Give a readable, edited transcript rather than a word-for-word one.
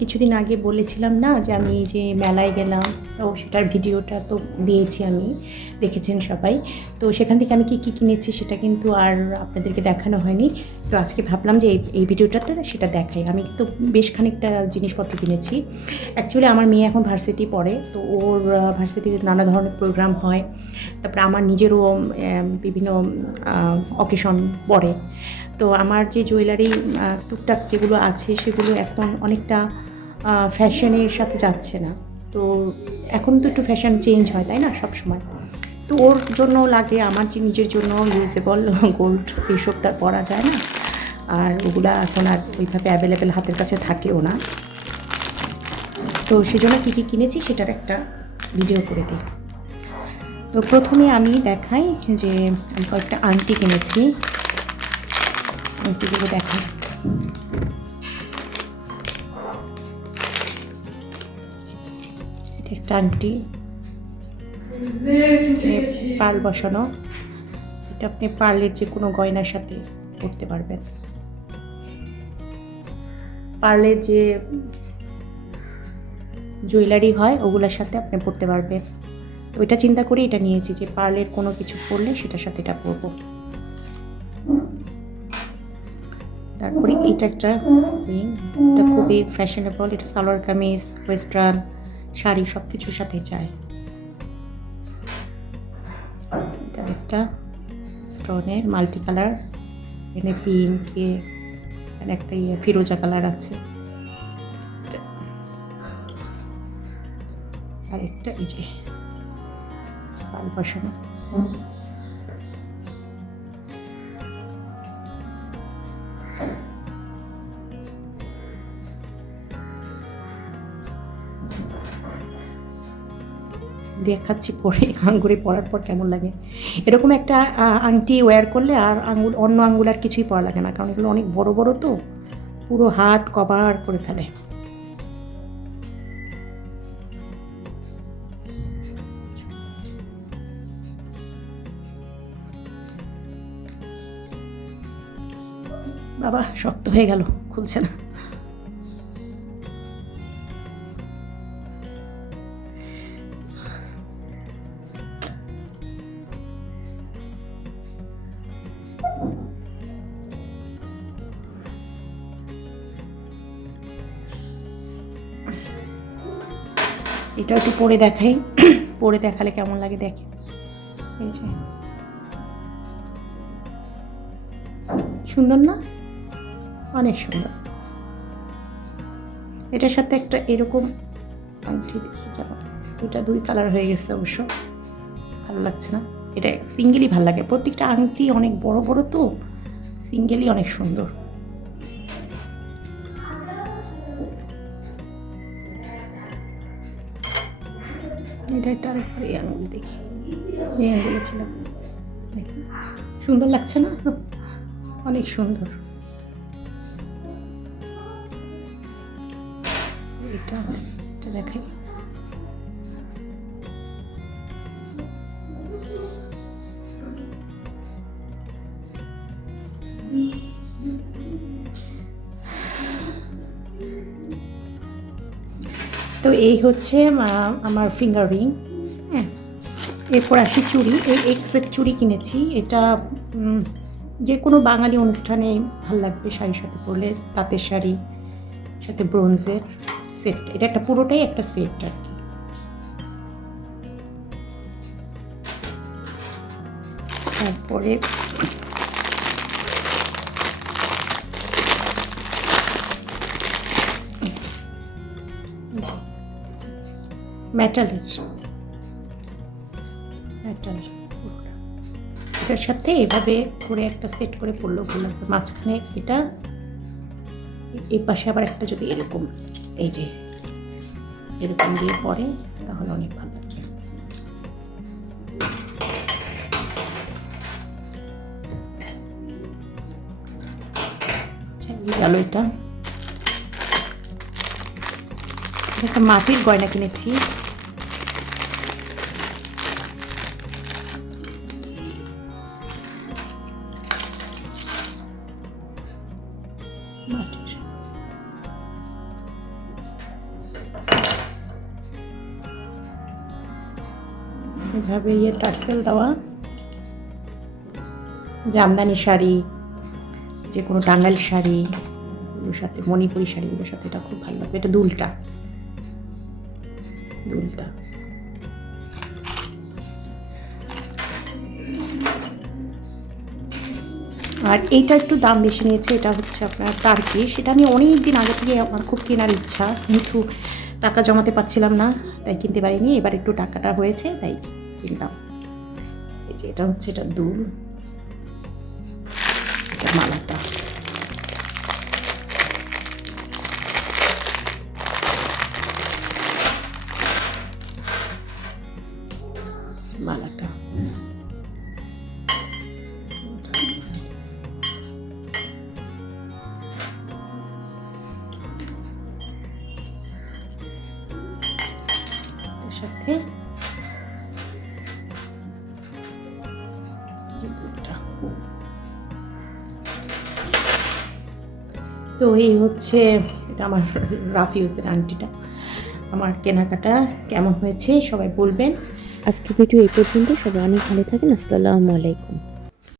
কিছুদিন আগে বলেছিলাম না যে আমি যে মেলায় গেলাম, তো সেটার ভিডিওটা তো দিয়েছি, আমি দেখেছেন সবাই। তো সেখান থেকে আমি কী কী কিনেছি সেটা কিন্তু আর আপনাদেরকে দেখানো হয়নি। তো আজকে ভাবলাম যে এই ভিডিওটাতে সেটা দেখাই। আমি তো বেশ খানিকটা জিনিসপত্র কিনেছি। অ্যাকচুয়ালি আমার মেয়ে এখন ভার্সিটি পড়ে, তো ওর ভার্সিটিতে নানা ধরনের প্রোগ্রাম হয়। তারপরে আমার নিজেরও বিভিন্ন অকেশন পড়ে। তো আমার যে জুয়েলারি টুকটাক যেগুলো আছে সেগুলো এখন অনেকটা ফ্যাশনের সাথে যাচ্ছে না। তো এখন তো একটু ফ্যাশন চেঞ্জ হয়, তাই না, সব সময়। তো ওর জন্য লাগে, আমার যে নিজের জন্য ইউজেবল গোল্ড এইসব তার পরা যায় না, আর ওগুলা এখন আর ওইভাবে অ্যাভেলেবেল হাতের কাছে থাকেও না। তো সেজন্য কী কী কিনেছি সেটার একটা ভিডিও করে দিই। তো প্রথমে আমি দেখাই যে আমি কয়েকটা আংটি কিনেছি। আংটিগুলো দেখাই। এটা একটা আংটি, পার্ল বসানো। এটা আপনি পার্লের যে কোনো গয়নার সাথে পরতে পারবেন। পার্লের যে জুয়েলারি হয় ওগুলোর সাথে আপনি পরতে পারবেন। তো ওইটা চিন্তা করে এটা নিয়েছি যে পার্লের কোনো কিছু পরলে সেটার সাথে এটা পরবো। তারপরে এটা একটা রিং, এটা খুবই ফ্যাশনেবল। এটা সালোয়ার কামিজ, ওয়েস্টার্ন শাড়ি সব কিছুর সাথে যায়। এটা একটা স্টোনের মাল্টি কালার, এখানে পিঙ্কে, এখানে একটা ফিরোজা কালার আছে। আর একটা এই যে পাল বসানো। দেখাচ্ছি পরে আঙ্গুরে পরার পর কেমন লাগে। এরকম একটা আংটি ওয়্যার করলে আর আঙ্গুল, অন্য আঙ্গুল আর কিছুই পরা লাগে না, কারণ এগুলো অনেক বড় বড়, তো পুরো হাত কভার করে ফেলে। বাবা শক্ত হয়ে গেল, খুলছে না। এটা একটু পরে দেখাই, পরে দেখালে কেমন লাগে দেখে। এই যে সুন্দর না, অনেক সুন্দর। এটার সাথে একটা এরকম আংটি দেখি কেমন। এটা দুই কালার হয়ে গেছে অবশ্য, ভালো লাগছে না। এটা সিঙ্গেলই ভালো লাগে, প্রত্যেকটা আংটি অনেক বড় বড়, তো সিঙ্গেলই অনেক সুন্দর। এটা একটা আরেকবার এই আঙুল দেখি, এই আঙুলে খেলাম দেখি, সুন্দর লাগছে না, অনেক সুন্দর। এটা দেখাই। তো এই হচ্ছে আমার ফিঙ্গার রিং। হ্যাঁ, এরপর আসি চুড়ি। এই এক্সেট চুড়ি কিনেছি। এটা যে কোনো বাঙালি অনুষ্ঠানে ভাল লাগবে শাড়ির সাথে পরলে, তাঁতের শাড়ি সাথে ব্রোঞ্জের সেট। এটা একটা পুরোটাই একটা সেট আর কি। তারপরে মেটালের, এটার সাথে এভাবে করে একটা সেট করে পরলেও ভালো লাগবে। মাঝখানে এটা, এই পাশে আবার একটা যদি এরকম, এই যে এরকম দিয়ে পরে তাহলে অনেক ভালো লাগবে। গেল এটা। একটা মাটির গয়না কিনেছি। মাটির এভাবে টার্সেল দেওয়া, জামদানি শাড়ি, যে কোনো টাঙ্গাইল শাড়ি এগুলোর সাথে, মণিপুরি শাড়িগুলোর সাথে এটা খুব ভালো লাগবে। এটা দুলটা, আর এইটা একটু দাম বেশি নিয়েছে। এটা হচ্ছে আপনার টার্কি। সেটা আমি অনেক দিন আগে থেকে আমার খুব কেনার ইচ্ছা, কিন্তু টাকা জমাতে পারছিলাম না, তাই কিনতে পারিনি। এবার একটু টাকাটা হয়েছে তাই কিনলাম। এই যে এটা হচ্ছে, এটা দুল, এটা মালাটা। মালাটা সাথে তো এই হচ্ছে এটা আমার রাফ ইউজের আংটিটা। আমার কেনাকাটা কেমন হয়েছে সবাই বলবেন। আজকে ভিডিও এই পর্যন্ত। সবাই অনেক ভালো থাকেন। আসসালামু আলাইকুম।